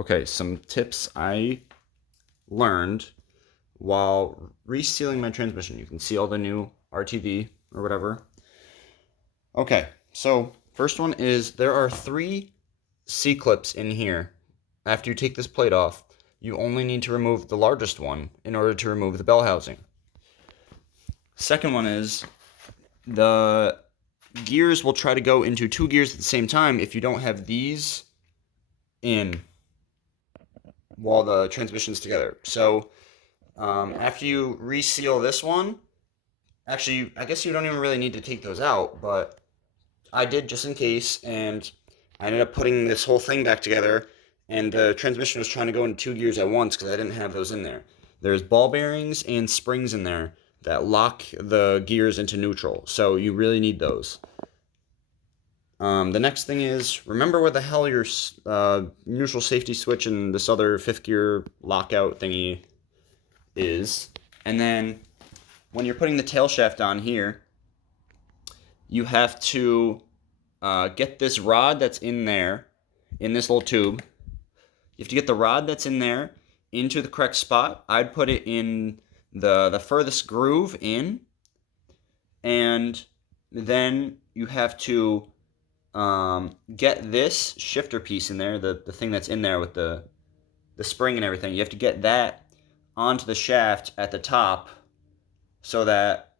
Okay, some tips I learned while resealing my transmission. You can see all the new RTV or whatever. Okay, so first one is there are 3 C-clips in here. After you take this plate off, you only need to remove the largest one in order to remove the bell housing. Second one is the gears will try to go into 2 gears at the same time if you don't have these in while the transmission's together. So after you reseal this one, actually, I guess you don't even really need to take those out, but I did just in case, and I ended up putting this whole thing back together, and the transmission was trying to go into 2 gears at once because I didn't have those in there. There's ball bearings and springs in there that lock the gears into neutral, so you really need those. The next thing is, remember where the hell your neutral safety switch and this other 5th gear lockout thingy is. And then when you're putting the tail shaft on here, you have to get this rod that's in there, in this little tube. You have to get the rod that's in there into the correct spot. I'd put it in the furthest groove in, and then you have to get this shifter piece in there, the thing that's in there with the spring and everything. You have to get that onto the shaft at the top so that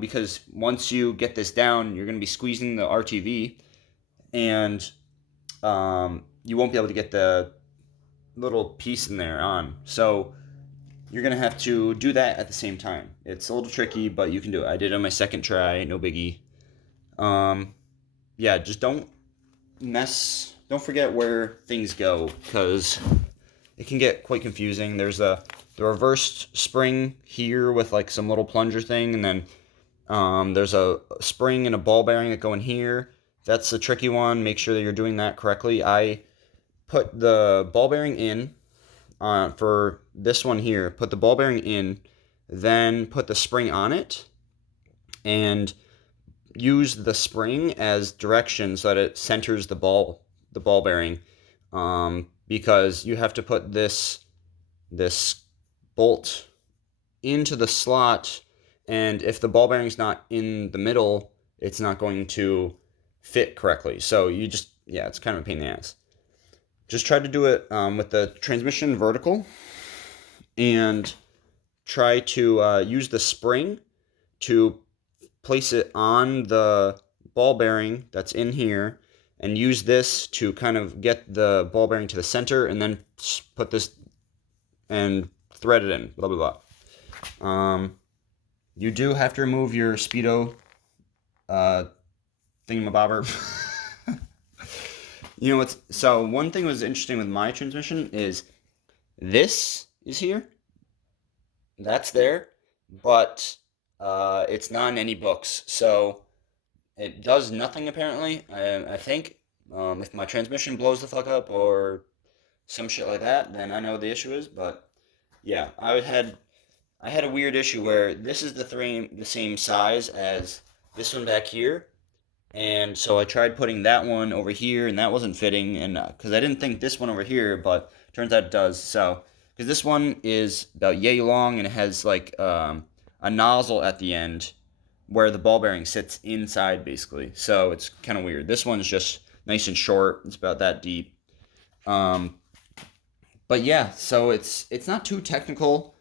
because once you get this down, you're going to be squeezing the RTV, and you won't be able to get the little piece in there on. So you're going to have to do that at the same time. It's a little tricky, but you can do it. I did it on my second try, no biggie. Yeah, just don't forget where things go, because it can get quite confusing. There's the reversed spring here with like some little plunger thing, and then there's a spring and a ball bearing that go in here. That's the tricky one. Make sure that you're doing that correctly. I put the ball bearing in for this one here. Put the ball bearing in, then put the spring on it, and use the spring as direction so that it centers the ball bearing, because you have to put this bolt into the slot, and if the ball bearing's not in the middle, it's not going to fit correctly. So it's kind of a pain in the ass. Just try to do it with the transmission vertical, and try to use the spring to place it on the ball bearing that's in here, and use this to kind of get the ball bearing to the center, and then put this and thread it in, blah, blah, blah. You do have to remove your Speedo thingamabobber. So one thing was interesting with my transmission is this is here, that's there, but it's not in any books, so it does nothing apparently. I think if my transmission blows the fuck up or some shit like that, then I know what the issue is. But yeah, I had a weird issue where this is the same size as this one back here, and so I tried putting that one over here, and that wasn't fitting, and because I didn't think this one over here, but turns out it does. So because this one is about yay long, and it has like a nozzle at the end where the ball bearing sits inside, basically. So it's kind of weird. This one's just nice and short. It's about that deep. But yeah, so it's not too technical.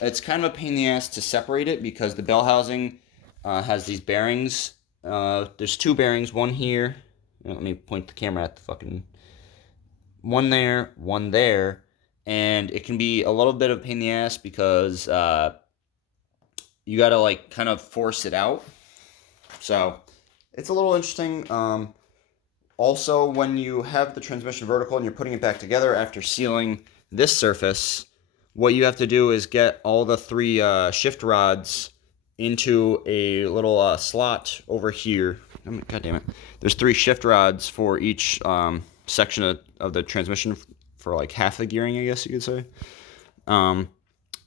It's kind of a pain in the ass to separate it because the bell housing has these bearings. There's 2 bearings, one here. Let me point the camera at the fucking one there, and it can be a little bit of a pain in the ass because you gotta like kind of force it out. So it's a little interesting. Also, when you have the transmission vertical and you're putting it back together after sealing this surface, what you have to do is get all the 3 shift rods into a little slot over here. God damn it. There's 3 shift rods for each section of the transmission for like half the gearing, I guess you could say.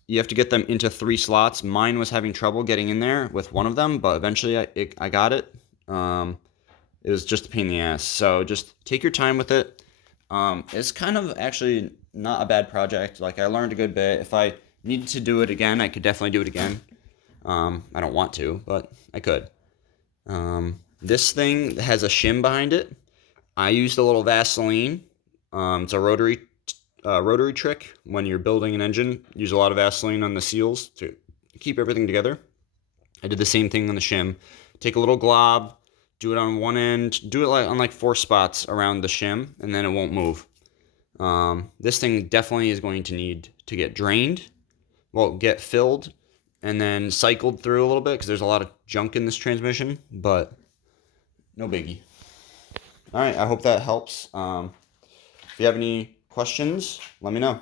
You have to get them into 3 slots. Mine was having trouble getting in there with one of them, but eventually I got it. It was just a pain in the ass. So just take your time with it. It's kind of actually not a bad project. Like, I learned a good bit. If I needed to do it again, I could definitely do it again. I don't want to, but I could. This thing has a shim behind it. I used a little Vaseline. It's a rotary trick. When you're building an engine, use a lot of Vaseline on the seals to keep everything together. I did the same thing on the shim. Take a little glob, do it on one end, do it on 4 spots around the shim, and then it won't move. This thing definitely is going to need to get drained, get filled, and then cycled through a little bit because there's a lot of junk in this transmission, but no biggie. All right, I hope that helps. If you have any questions, let me know.